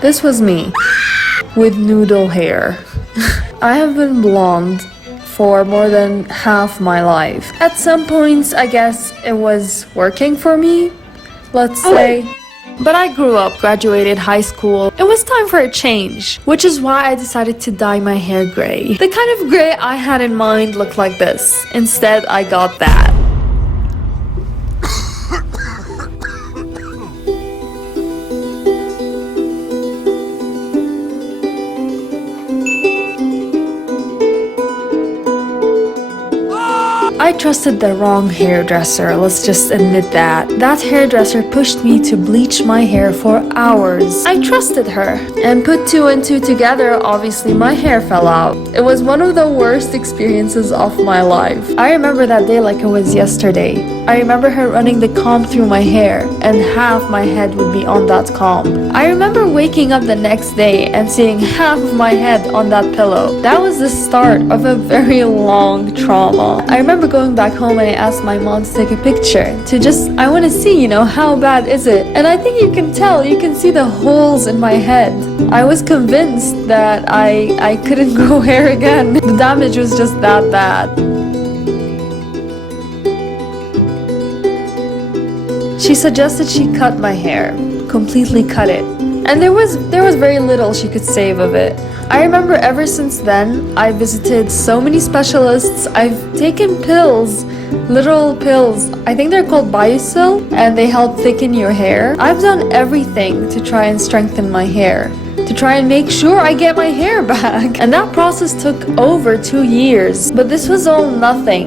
This was me, with noodle hair. I have been blonde for more than half my life. At some points, I guess it was working for me, let's say. But I grew up, graduated high school. It was time for a change, which is why I decided to dye my hair gray. The kind of gray I had in mind looked like this. Instead, I got that. I trusted the wrong hairdresser, let's just admit that. That hairdresser pushed me to bleach my hair for hours. I trusted her. And put two and two together, obviously my hair fell out. It was one of the worst experiences of my life. I remember that day like it was yesterday. I remember her running the comb through my hair, and half my head would be on that comb. I remember waking up the next day and seeing half of my head on that pillow. That was the start of a very long trauma. I remember going back home and I asked my mom to take a picture I want to see, how bad is it? And I think you can tell, you can see the holes in my head. I was convinced that I couldn't grow hair again. The damage was just that bad. She suggested she cut my hair, completely cut it. And there was very little she could save of it. I remember ever since then, I visited so many specialists. I've taken pills, literal pills. I think they're called Biosil, and they help thicken your hair. I've done everything to try and strengthen my hair, to try and make sure I get my hair back. And that process took over 2 years. But this was all nothing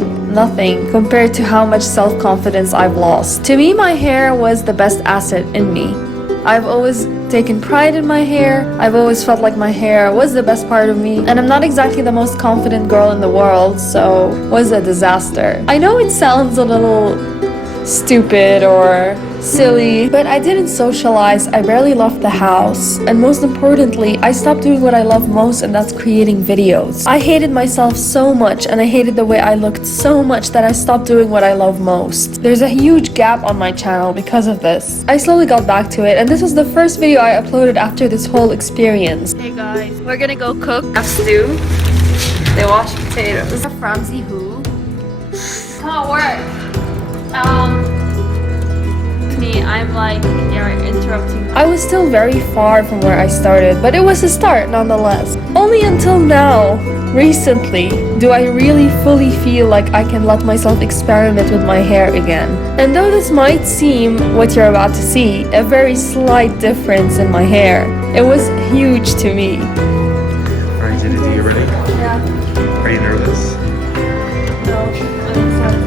compared to how much self-confidence I've lost. To me, my hair was the best asset in me. I've always taken pride in my hair. I've always felt like my hair was the best part of me. And I'm not exactly the most confident girl in the world, so it was a disaster. I know it sounds a little stupid or silly, but I didn't socialize. I barely left the house. And most importantly, I stopped doing what I love most, and that's creating videos. I hated myself so much, and I hated the way I looked so much that I stopped doing what I love most. There's a huge gap on my channel because of this. I slowly got back to it, and this was the first video I uploaded after this whole experience. Hey guys, we're gonna go cook a stew. They wash potatoes. Ramsey who? Can't work. I'm like, you're interrupting. I was still very far from where I started, but it was a start nonetheless. Only until now, recently, do I really fully feel like I can let myself experiment with my hair again. And though this might seem, what you're about to see, a very slight difference in my hair, it was huge to me. Alright, Judy, you ready? Yeah. Are you nervous? No, I'm excited.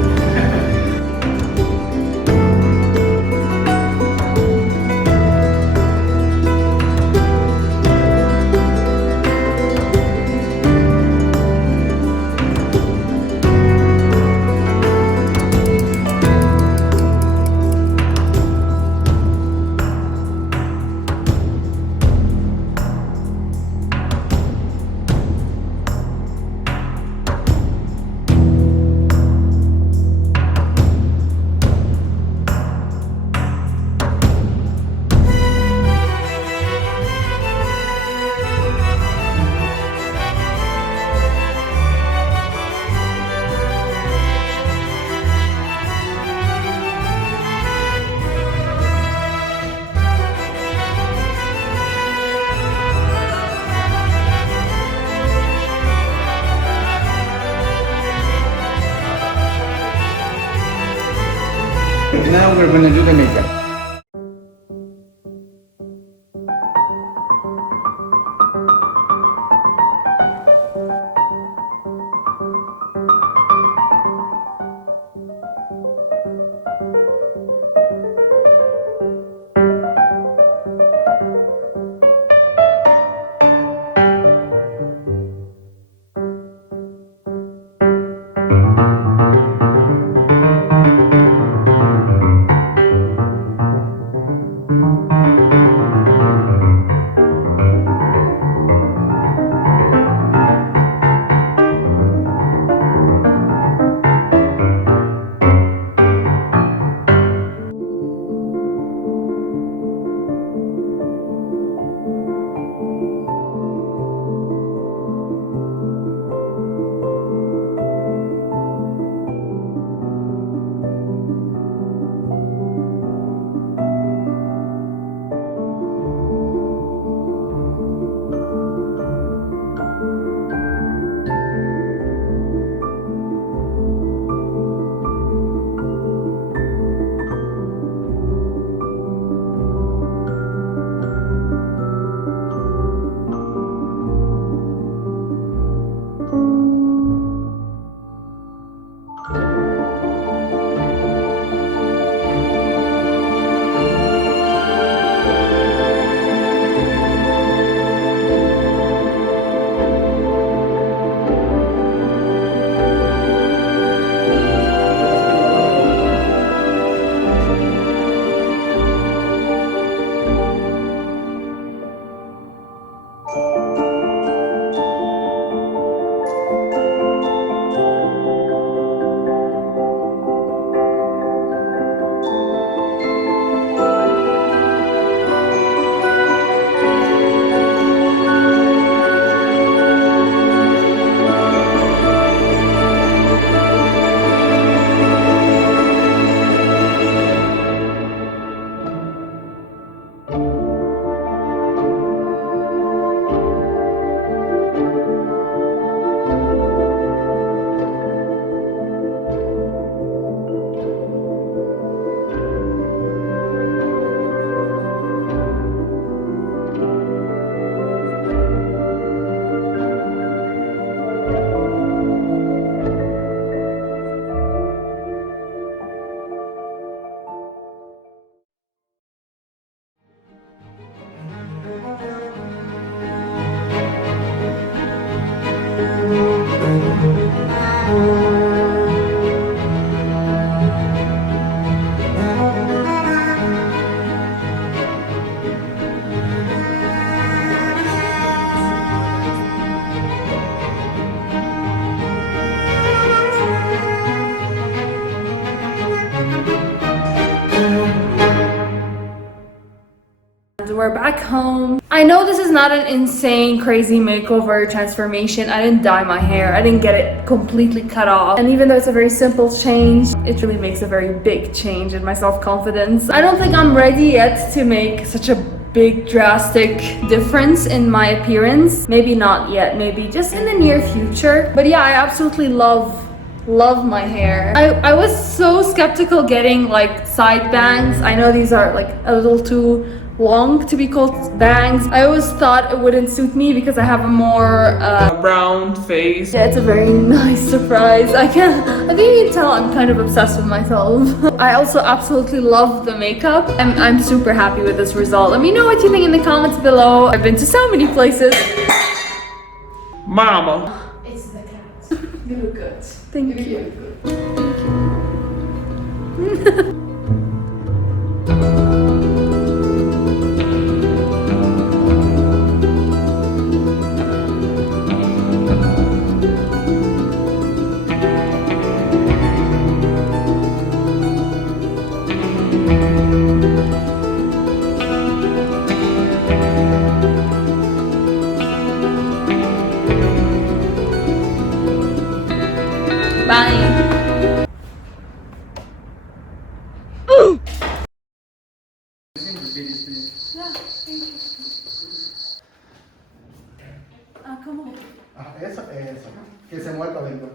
Now we're gonna do the makeup. We're back home. I know this is not an insane, crazy makeover transformation. I didn't dye my hair. I didn't get it completely cut off. And even though it's a very simple change, it really makes a very big change in my self-confidence. I don't think I'm ready yet to make such a big drastic difference in my appearance. Maybe not yet, maybe just in the near future. But yeah, I absolutely love my hair. I was so skeptical getting like side bangs. I know these are like a little too long to be called bangs. I always thought it wouldn't suit me because I have a more Round face. yeah, it's a very nice surprise. I think you can tell I'm kind of obsessed with myself. I also absolutely love the makeup and I'm super happy with this result. Let me know what you think in the comments below. I've been to so many places. Mama. It's the cat. You look good. Thank you. Bye. ¿Cómo? Eso. Que se mueva dentro.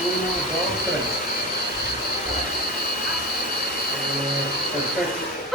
Uno, dos, tres. Perfecto.